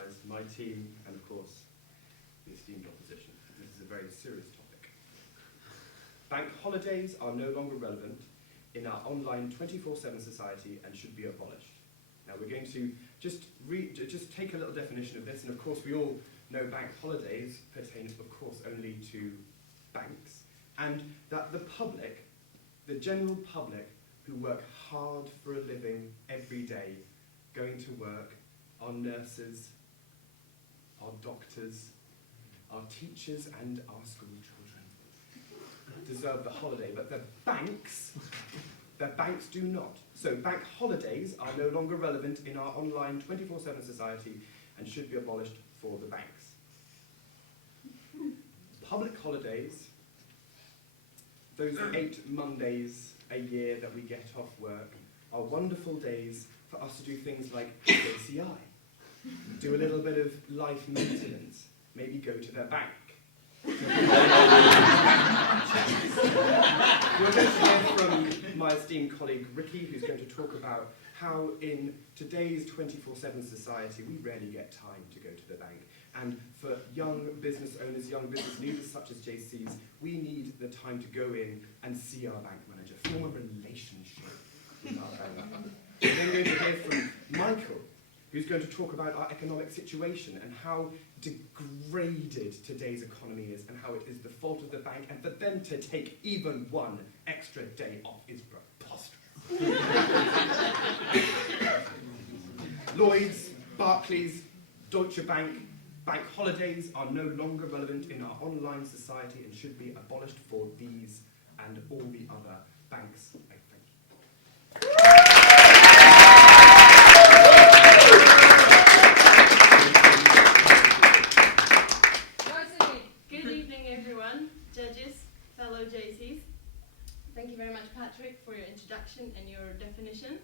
guys, my team, and of course, the esteemed opposition. This is a very serious topic. Bank holidays are no longer relevant in our online 24/7 society and should be abolished. Now we're going to just take a little definition of this, and of course we all know bank holidays pertain, of course, only to banks, and that the public, the general public, who work hard for a living every day, going to work, our nurses, our doctors, our teachers, and our school children deserve the holiday, but the banks do not. So bank holidays are no longer relevant in our online 24/7 society and should be abolished for the banks. Public holidays, those 8 Mondays a year that we get off work, are wonderful days for us to do things like JCI, do a little bit of life maintenance, maybe go to their bank. We're going to hear from my esteemed colleague Ricky, who's going to talk about how in today's 24/7 society we rarely get time to go to the bank. And for young business owners, young business leaders such as JCs, we need the time to go in and see our bank manager, form a relationship with our bank. We're then going to hear from Michael, who's going to talk about our economic situation and how degraded today's economy is and how it is the fault of the bank, and for them to take even one extra day off is preposterous. Lloyds, Barclays, Deutsche Bank, bank holidays are no longer relevant in our online society and should be abolished for these and all the other banks. I thank you. Good evening, everyone, judges, fellow JCs. Thank you very much, Patrick, for your introduction and your definition.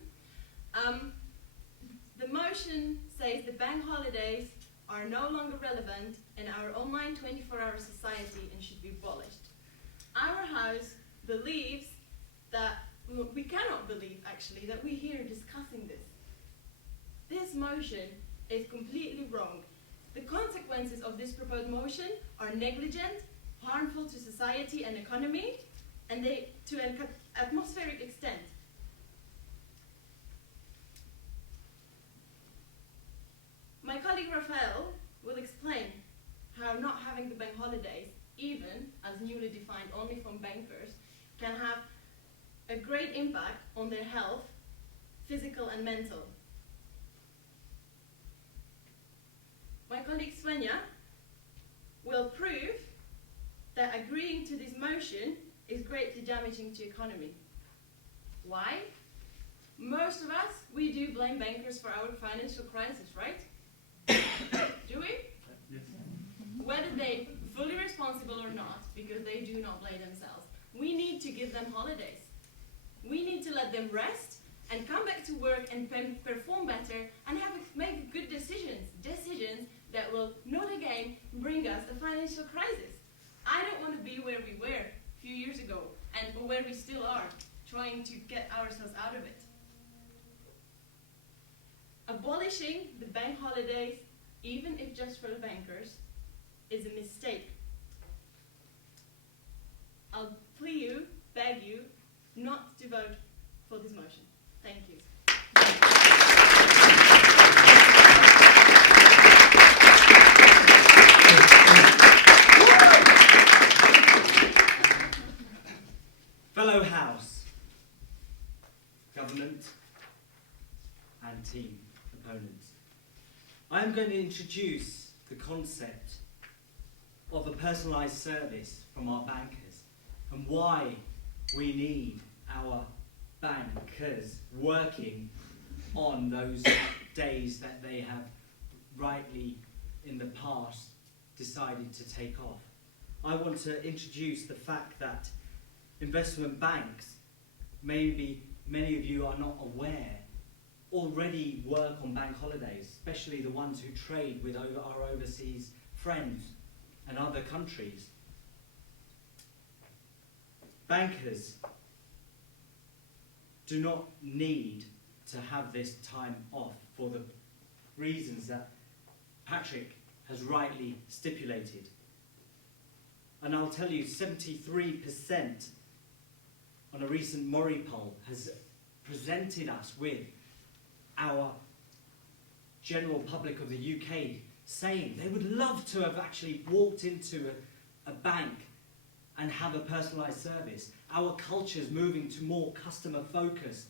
The motion says the bank holidays are no longer relevant in our online 24-hour society and should be abolished. Our house believes that, we cannot believe actually, that we're here discussing this. This motion is completely wrong. The consequences of this proposed motion are negligent, harmful to society and economy, and they to an atmospheric extent. My colleague Rafael will explain how not having the bank holidays, even as newly defined only from bankers, can have a great impact on their health, physical and mental. My colleague Svenja will prove that agreeing to this motion is greatly damaging to economy. Why? Most of us, we do blame bankers for our financial crisis, right? Do we? Yes. Whether they fully responsible or not, because they do not blame themselves, we need to give them holidays. We need to let them rest and come back to work and perform better and make good decisions that will not again bring us a financial crisis. I don't want to be where we were a few years ago and where we still are, trying to get ourselves out of it. Abolishing the bank holidays, even if just for the bankers, is a mistake. I'll plea you, beg you, not to vote for this motion. Thank you. Fellow House, government and team opponents, I am going to introduce the concept of a personalised service from our bankers and why we need our bankers working on those days that they have rightly in the past decided to take off. I want to introduce the fact that investment banks, maybe many of you are not aware, already work on bank holidays, especially the ones who trade with our overseas friends and other countries. Bankers do not need to have this time off for the reasons that Patrick has rightly stipulated. And I'll tell you, 73% on a recent Mori poll has presented us with our general public of the UK saying they would love to have actually walked into a bank and have a personalised service. Our culture is moving to more customer focused,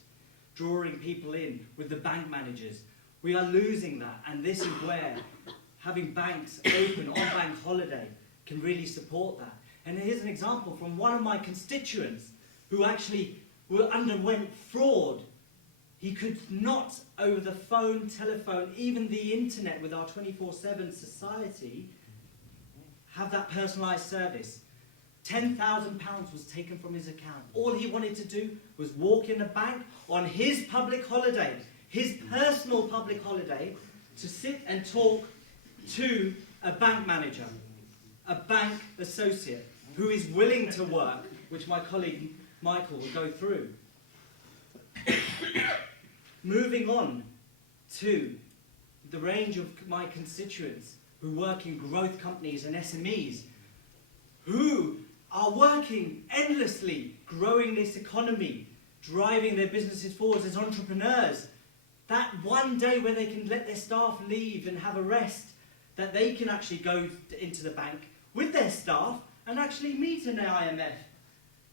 drawing people in with the bank managers. We are losing that, and this is where having banks open on bank holiday can really support that. And here's an example from one of my constituents who actually underwent fraud. He could not, over the phone, telephone, even the internet with our 24/7 society, have that personalised service. £10,000 was taken from his account. All he wanted to do was walk in a bank on his public holiday, his personal public holiday, to sit and talk to a bank manager, a bank associate, who is willing to work, which my colleague Michael will go through. Moving on to the range of my constituents who work in growth companies and SMEs, who are working endlessly, growing this economy, driving their businesses forward as entrepreneurs. That one day when they can let their staff leave and have a rest, that they can actually go into the bank with their staff and actually meet an IMF,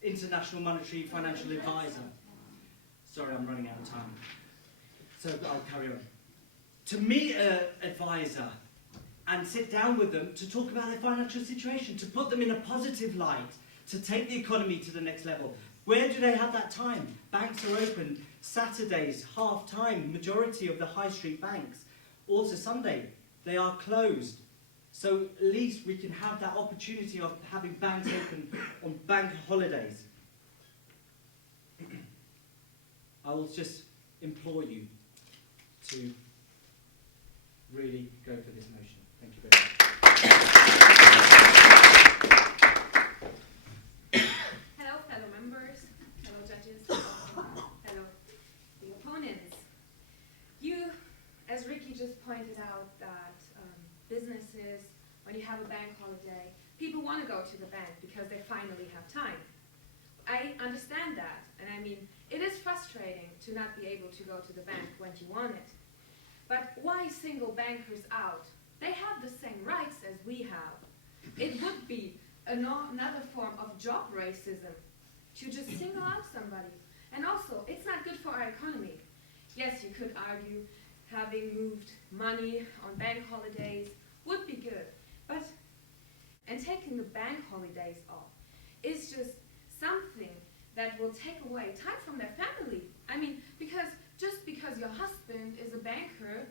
International Monetary Financial Advisor. Sorry, I'm running out of time. So I'll carry on. To meet an advisor and sit down with them to talk about their financial situation, to put them in a positive light, to take the economy to the next level. Where do they have that time? Banks are open Saturdays, half-time, majority of the high street banks. Also Sunday, they are closed. So at least we can have that opportunity of having banks open on bank holidays. I will just implore you to really go for this motion. Thank you very much. Hello, fellow members, fellow judges, fellow the opponents. You, as Ricky just pointed out, that businesses, when you have a bank holiday, people want to go to the bank because they finally have time. I understand that, and I mean, it is frustrating to not be able to go to the bank when you want it. But why single bankers out? They have the same rights as we have. It would be another form of job racism to just single out somebody. And also, it's not good for our economy. Yes, you could argue having moved money on bank holidays would be good, but taking the bank holidays off is just something that will take away time from their family. I mean, just because your husband is a banker,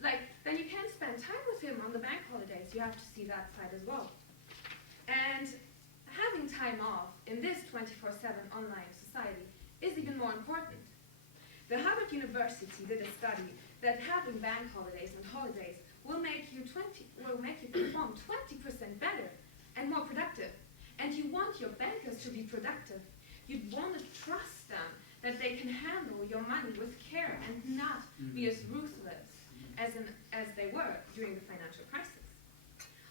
then you can't spend time with him on the bank holidays. You have to see that side as well. And having time off in this 24/7 online society is even more important. The Harvard University did a study that having bank holidays and holidays will make you perform 20% better and more productive. And you want your bankers to be productive. You'd want to trust them that they can handle your money with care and not be as ruthless as they were during the financial crisis.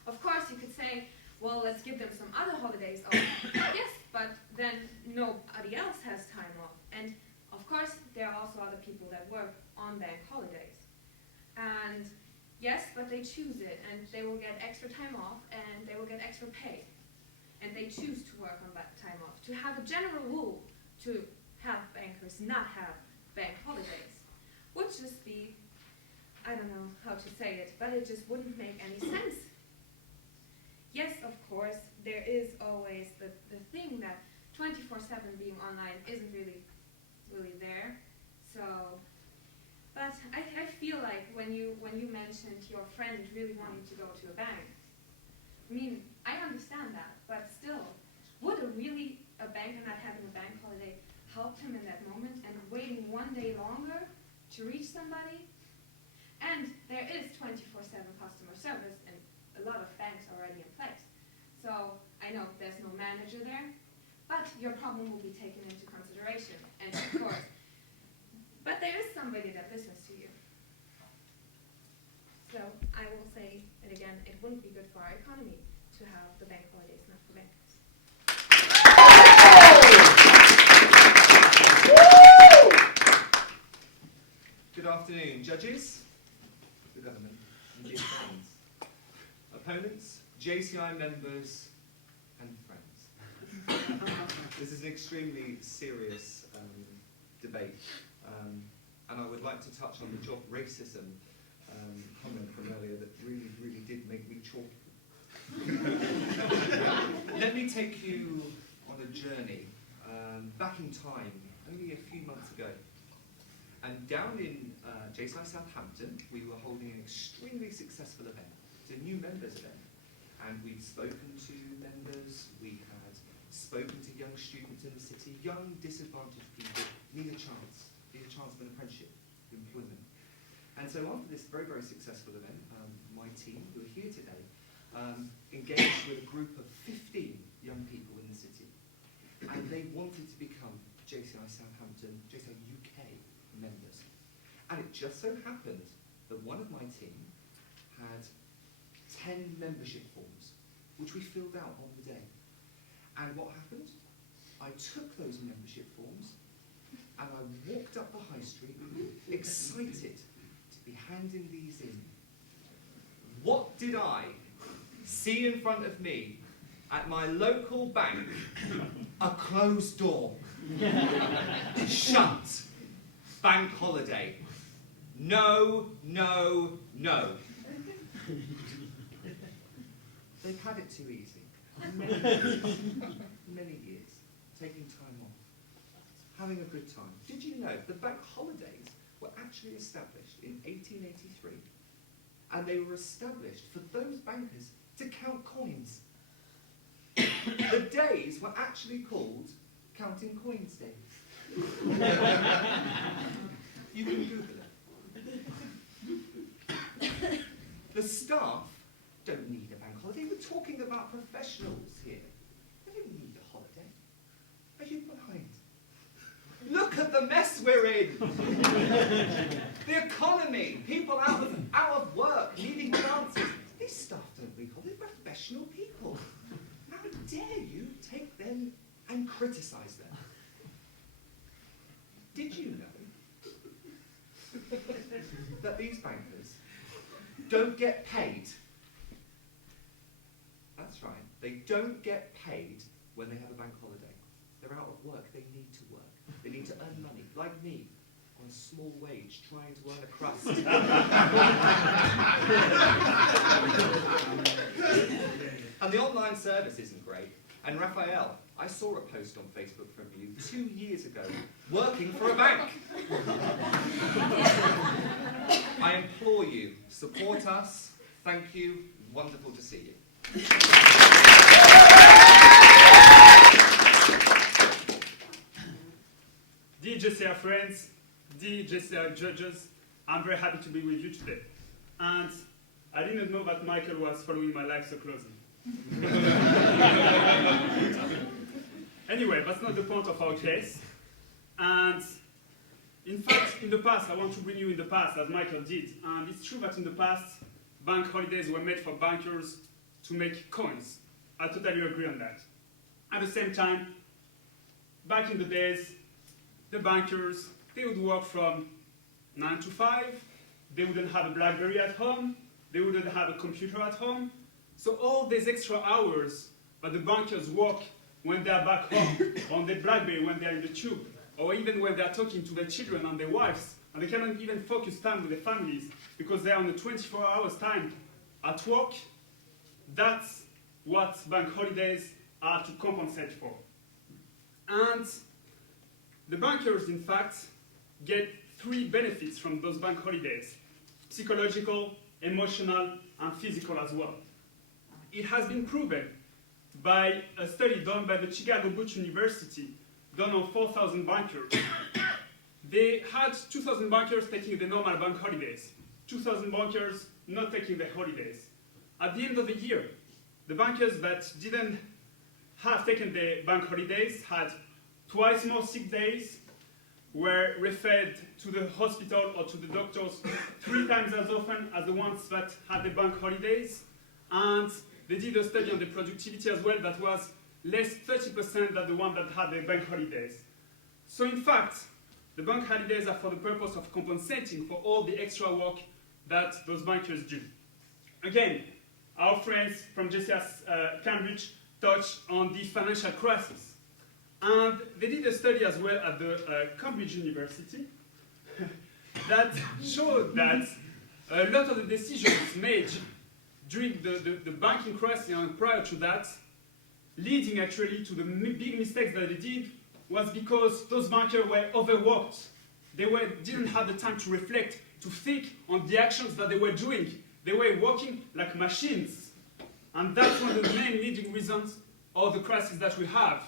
Of course, you could say, well, let's give them some other holidays off. Yes, but then nobody else has time off. And of course, there are also other people that work on bank holidays. And yes, but they choose it, and they will get extra time off, and they will get extra pay. And they choose to work on that time off. To have a general rule to have bankers not have bank holidays would just be, I don't know how to say it, but it just wouldn't make any sense. Yes, of course, there is always the thing that 24/7 being online isn't really there. So, but I feel like when you mentioned your friend really wanting to go to a bank, I mean, I understand that, but still, would a banker not having a bank holiday help him in that moment and waiting one day longer to reach somebody? And there is 24/7 customer service and a lot of banks already in place. So I know there's no manager there, but your problem will be taken into consideration, and of course. But there is somebody that listens to you. So I will say it again, it wouldn't be good for our economy to have the bank holidays not for bankers. Good afternoon, judges, the government, and dear friends, opponents, JCI members, and friends. This is an extremely serious debate, and I would like to touch on the job racism comment from earlier that really did make me chalky. Let me take you on a journey back in time, only a few months ago. And down in JCI Southampton, we were holding an extremely successful event. It's a new members event. And we'd spoken to members, we had spoken to young students in the city, young disadvantaged people need a chance of an apprenticeship, employment. And so after this very successful event, my team, who are here today, engaged with a group of 15 young people in the city. And they wanted to become JCI Southampton, JCI UK members. And it just so happened that one of my team had 10 membership forms, which we filled out on the day. And what happened? I took those membership forms and I walked up the high street, excited to be handing these in. What did I see in front of me at my local bank? A closed door. Shut. Bank holiday. No. They've had it too easy. Many years, taking time off, having a good time. Did you know the bank holidays were actually established in 1883, and they were established for those bankers to count coins. The days were actually called Counting Coins Days. You can Google it. The staff don't need a bank holiday. We're talking about professionals here. They don't need a holiday. Are you behind? Look at the mess we're in. The economy, people out of work, needing chances. These staff don't need holidays. They're professional people. How dare you take them and criticise them? Did you know that these bankers don't get paid? That's right, they don't get paid when they have a bank holiday. They're out of work, they need to work. They need to earn money, like me, on a small wage, trying to earn a crust. And the online service isn't great. And Raphael, I saw a post on Facebook from you 2 years ago, working for a bank. I implore you, support us. Thank you. Wonderful to see you. Dear JCI friends, dear JCI judges, I'm very happy to be with you today. And I didn't know that Michael was following my life so closely. Anyway, that's not the point of our case. And in fact, in the past, I want to bring you in the past, as Michael did. And it's true that in the past, bank holidays were made for bankers to make coins. I totally agree on that. At the same time, back in the days, the bankers, they would work from 9 to 5. They wouldn't have a BlackBerry at home. They wouldn't have a computer at home. So all these extra hours that the bankers work when they're back home, on their BlackBerry, when they're in the tube, or even when they're talking to their children and their wives, and they cannot even focus time with their families because they're on the 24 hours time at work, that's what bank holidays are to compensate for. And the bankers, in fact, get 3 benefits from those bank holidays: psychological, emotional, and physical as well. It has been proven by a study done by the Chicago Booth University, done on 4,000 bankers. They had 2,000 bankers taking the normal bank holidays, 2,000 bankers not taking the holidays. At the end of the year, the bankers that didn't have taken the bank holidays had twice more sick days, were referred to the hospital or to the doctors 3 times as often as the ones that had the bank holidays. And they did a study on the productivity as well that was less 30% than the one that had the bank holidays. So in fact, the bank holidays are for the purpose of compensating for all the extra work that those bankers do. Again, our friends from JCI Cambridge touched on the financial crisis. And they did a study as well at the Cambridge University that showed that a lot of the decisions made during the banking crisis and prior to that, leading actually to the big mistakes that they did, was because those bankers were overworked. They didn't have the time to reflect, to think on the actions that they were doing. They were working like machines. And that's one of the main leading reasons of the crisis that we have.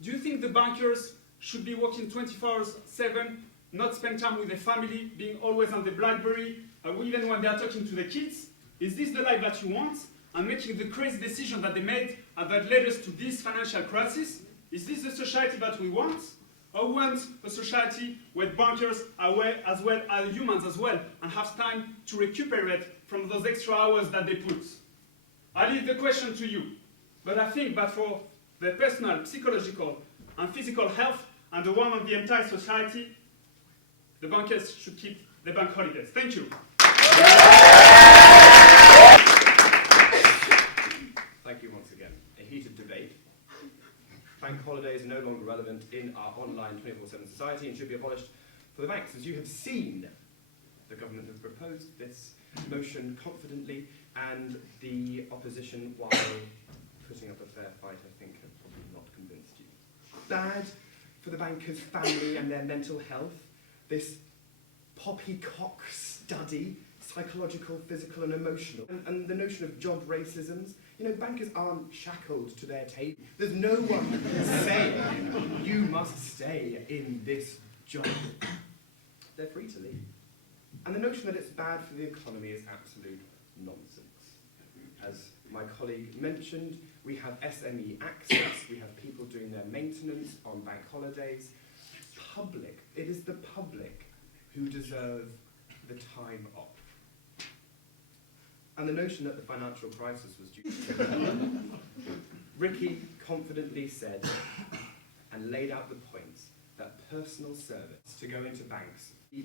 Do you think the bankers should be working 24/7, not spend time with their family, being always on the BlackBerry, even when they are talking to the kids? Is this the life that you want? And making the crazy decision that they made and that led us to this financial crisis? Is this the society that we want? Or want a society where bankers are as well as humans as well and have time to recuperate from those extra hours that they put? I leave the question to you. But I think that for their personal, psychological, and physical health, and the one of the entire society, the bankers should keep the bank holidays. Thank you. Thank you once again. A heated debate. Bank holidays are no longer relevant in our online 24/7 society and should be abolished for the banks. As you have seen, the government has proposed this motion confidently, and the opposition, while putting up a fair fight, I think, have probably not convinced you. Bad for the bankers' family and their mental health. This poppycock study, psychological, physical and emotional. And the notion of job racisms. You know, bankers aren't shackled to their table. There's no one saying, you must stay in this job. They're free to leave. And the notion that it's bad for the economy is absolute nonsense. As my colleague mentioned, we have SME access, we have people doing their maintenance on bank holidays. It is the public who deserve the time off. And the notion that the financial crisis was due. Ricky confidently said and laid out the points that personal service to go into banks. The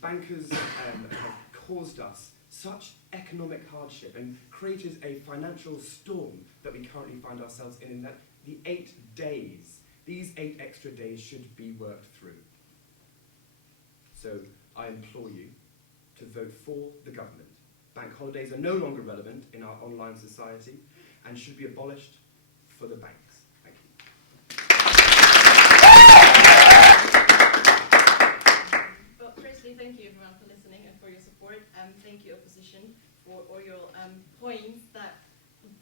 bankers have caused us such economic hardship and created a financial storm that we currently find ourselves in that the 8 days, these 8 extra days should be worked through. So I implore you to vote for the government. Bank holidays are no longer relevant in our online society and should be abolished for the banks. Thank you. Well, firstly, thank you everyone for listening and for your support. Thank you, opposition, for all your points that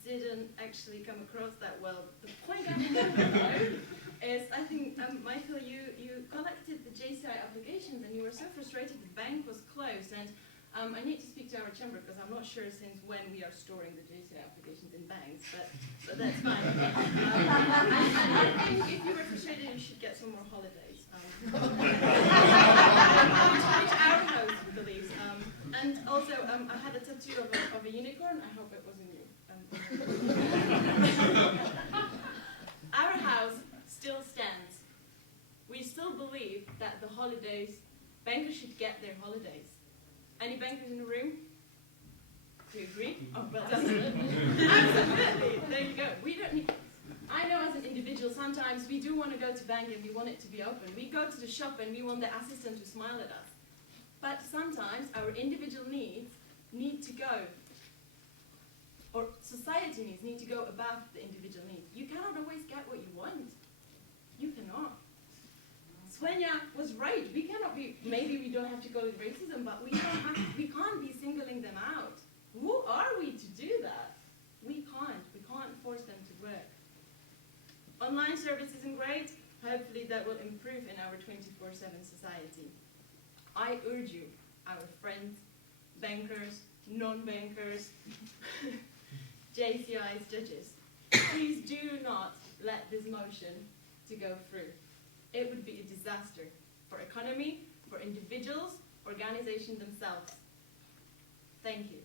didn't actually come across that well. The point I want to know is, I think, Michael, you collected the JCI applications and you were so frustrated the bank was closed. And I need to speak to our chamber because I'm not sure since when we are storing the JCI applications in banks, but that's fine. I think if you were frustrated, you should get some more holidays. Which our house believes. And also, I had a tattoo of a unicorn. I hope it wasn't you. Our house still stands. We still believe that the holidays, bankers should get their holidays. Any bankers in the room? Do you agree? Oh, but absolutely. There you go. We don't need. I know as an individual, sometimes we do want to go to bank and we want it to be open. We go to the shop and we want the assistant to smile at us. But sometimes our individual needs need to go, or society needs need to go above the individual needs. You cannot always get what you want. You cannot. Svenya was right. We cannot be, maybe we don't have to go with racism, but we can't be singling them out. Who are we to do that? We can't force them to work. Online service isn't great. Hopefully that will improve in our 24/7 society. I urge you, our friends, bankers, non-bankers, JCI's judges, please do not let this motion to go through. It would be a disaster. for economy, for individuals, organizations themselves. Thank you.